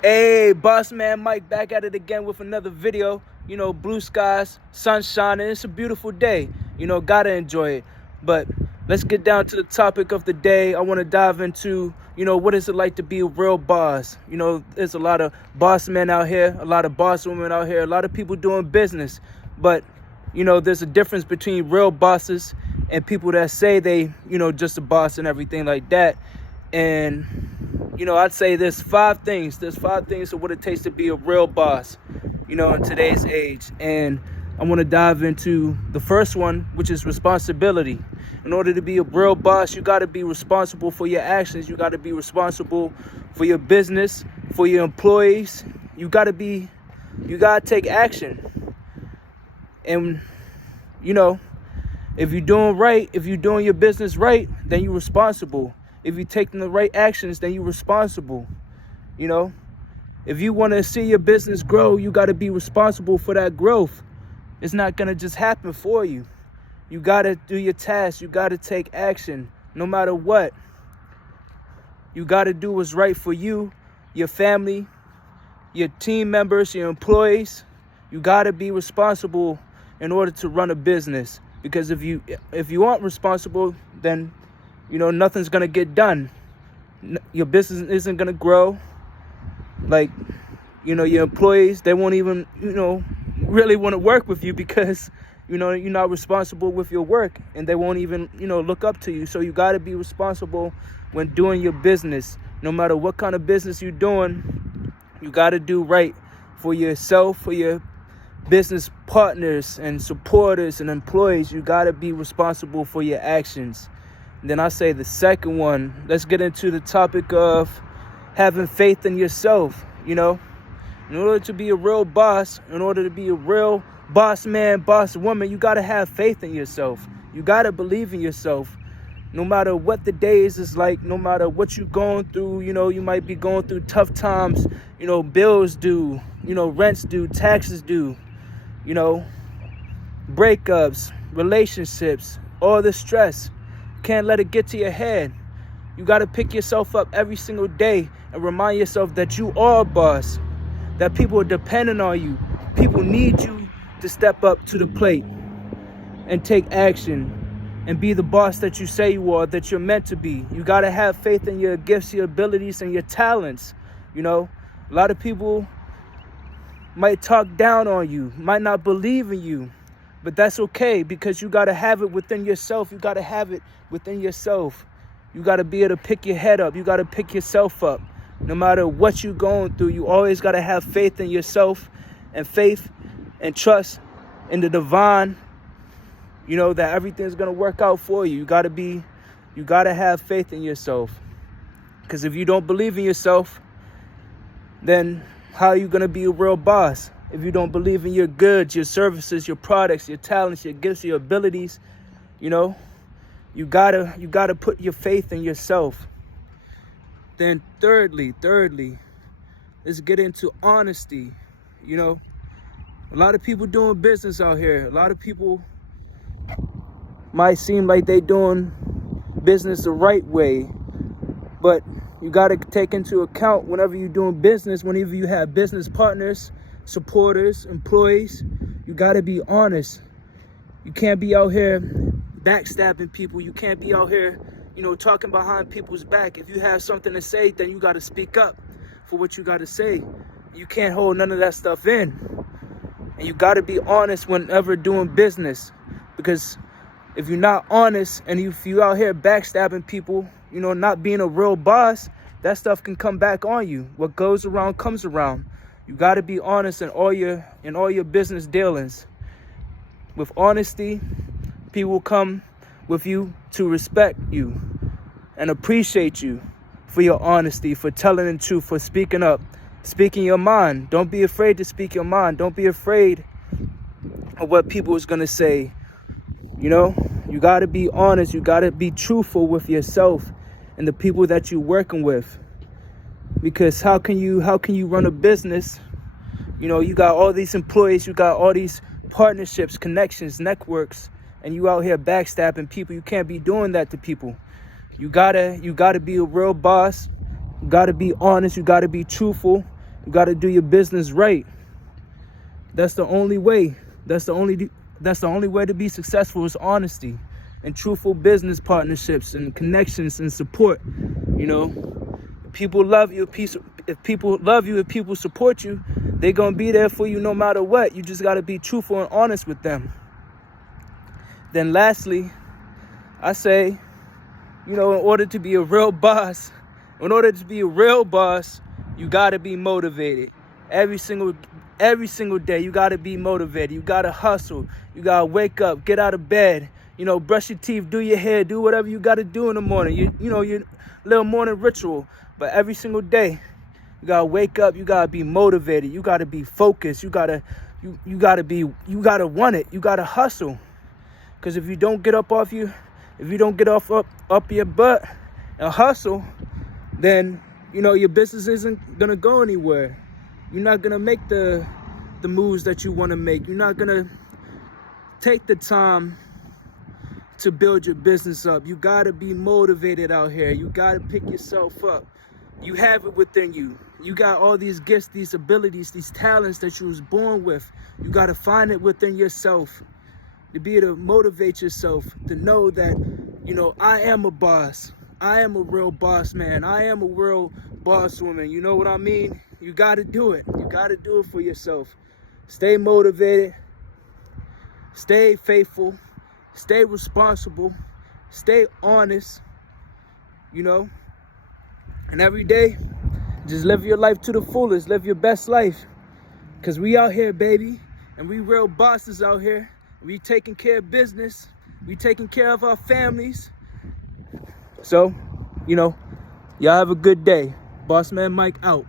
Hey, BossManMike back at it again with another video. Blue skies, sun shining. It's a beautiful day. Gotta enjoy it. But let's get down to the topic of the day. I want to dive into, what is it like to be a real boss? There's a lot of boss men out here, a lot of boss women out here, a lot of people doing business. But, there's a difference between real bosses and people that say they, just a boss and everything like that. And I'd say there's five things of what it takes to be a real boss, in today's age. And I want to dive into the first one, which is responsibility. In order to be a real boss, you got to be responsible for your actions. You got to be responsible for your business, for your employees. You got to take action. And, if you're doing your business right, then you're responsible. If you're taking the right actions, then you're responsible. If you want to see your business grow, you got to be responsible for that growth. It's not going to just happen for you. You got to do your tasks. You got to take action no matter what. You got to do what's right for you, your family, your team members, your employees. You got to be responsible in order to run a business. Because if you aren't responsible, then nothing's going to get done. Your business isn't going to grow. Your employees, they won't even, really want to work with you because, you're not responsible with your work, and they won't even, look up to you. So you got to be responsible when doing your business. No matter what kind of business you're doing, you got to do right for yourself, for your business partners and supporters and employees. You got to be responsible for your actions. Then I say the second one, let's get into the topic of having faith in yourself. In order to be a real boss, in order to be a real boss man, boss woman, you got to have faith in yourself. You got to believe in yourself. No matter what the days is like, no matter what you're going through, you might be going through tough times, bills due, rents due, taxes due, breakups, relationships, all the stress. Can't let it get to your head. You got to pick yourself up every single day and remind yourself that you are a boss, that people are depending on you. People need you to step up to the plate and take action and be the boss that you say you are, that you're meant to be. You got to have faith in your gifts, your abilities, and your talents. A lot of people might talk down on you, might not believe in you. But that's okay, because you got to have it within yourself. You got to have it within yourself. You got to be able to pick your head up. You got to pick yourself up. No matter what you're going through, you always got to have faith in yourself, and faith and trust in the divine, that everything's going to work out for you. You got to have faith in yourself. Because if you don't believe in yourself, then how are you going to be a real boss? If you don't believe in your goods, your services, your products, your talents, your gifts, your abilities, you gotta put your faith in yourself. Then thirdly, let's get into honesty. A lot of people doing business out here. A lot of people might seem like they doing business the right way, but you gotta take into account whenever you're doing business, whenever you have business partners, supporters, employees, you got to be honest. You can't be out here backstabbing people. You can't be out here, talking behind people's back. If you have something to say, then you got to speak up for what you got to say. You can't hold none of that stuff in. And you got to be honest whenever doing business. Because if you're not honest and if you out here backstabbing people, not being a real boss, that stuff can come back on you. What goes around comes around. You got to be honest in all your business dealings. With honesty, people come with you to respect you and appreciate you for your honesty, for telling the truth, for speaking up, speaking your mind. Don't be afraid to speak your mind. Don't be afraid of what people is going to say. You got to be honest. You got to be truthful with yourself and the people that you're working with. Because how can you run a business? You got all these employees, you got all these partnerships, connections, networks, and you out here backstabbing people. You can't be doing that to people. You gotta be a real boss. You gotta be honest. You gotta be truthful. You got to do your business right. That's the only way. That's the only way to be successful is honesty and truthful business partnerships and connections and support. You know, if people love you, if people support you, they're going to be there for you no matter what. You just got to be truthful and honest with them. Then lastly, I say, you know, in order to be a real boss, you got to be motivated. Every single day, you got to be motivated. You got to hustle. You got to wake up, get out of bed, you know, brush your teeth, do your hair, do whatever you got to do in the morning. You know, your little morning ritual. But every single day, you got to wake up. You got to be motivated. You got to be focused. You got to want it. You got to hustle. Because if you don't get up your butt and hustle, then, you know, your business isn't going to go anywhere. You're not going to make the moves that you want to make. You're not going to take the time to build your business up. You got to be motivated out here. You got to pick yourself up. You have it within you. You got all these gifts, these abilities, these talents that you was born with. You got to find it within yourself. To be able to motivate yourself, to know that, you know, I am a boss. I am a real boss man. I am a real boss woman. You know what I mean? You got to do it. You got to do it for yourself. Stay motivated. Stay faithful. Stay responsible. Stay honest. You know? And every day, just live your life to the fullest. Live your best life. Because we out here, baby. And we real bosses out here. We taking care of business. We taking care of our families. So, you know, y'all have a good day. BossManMike out.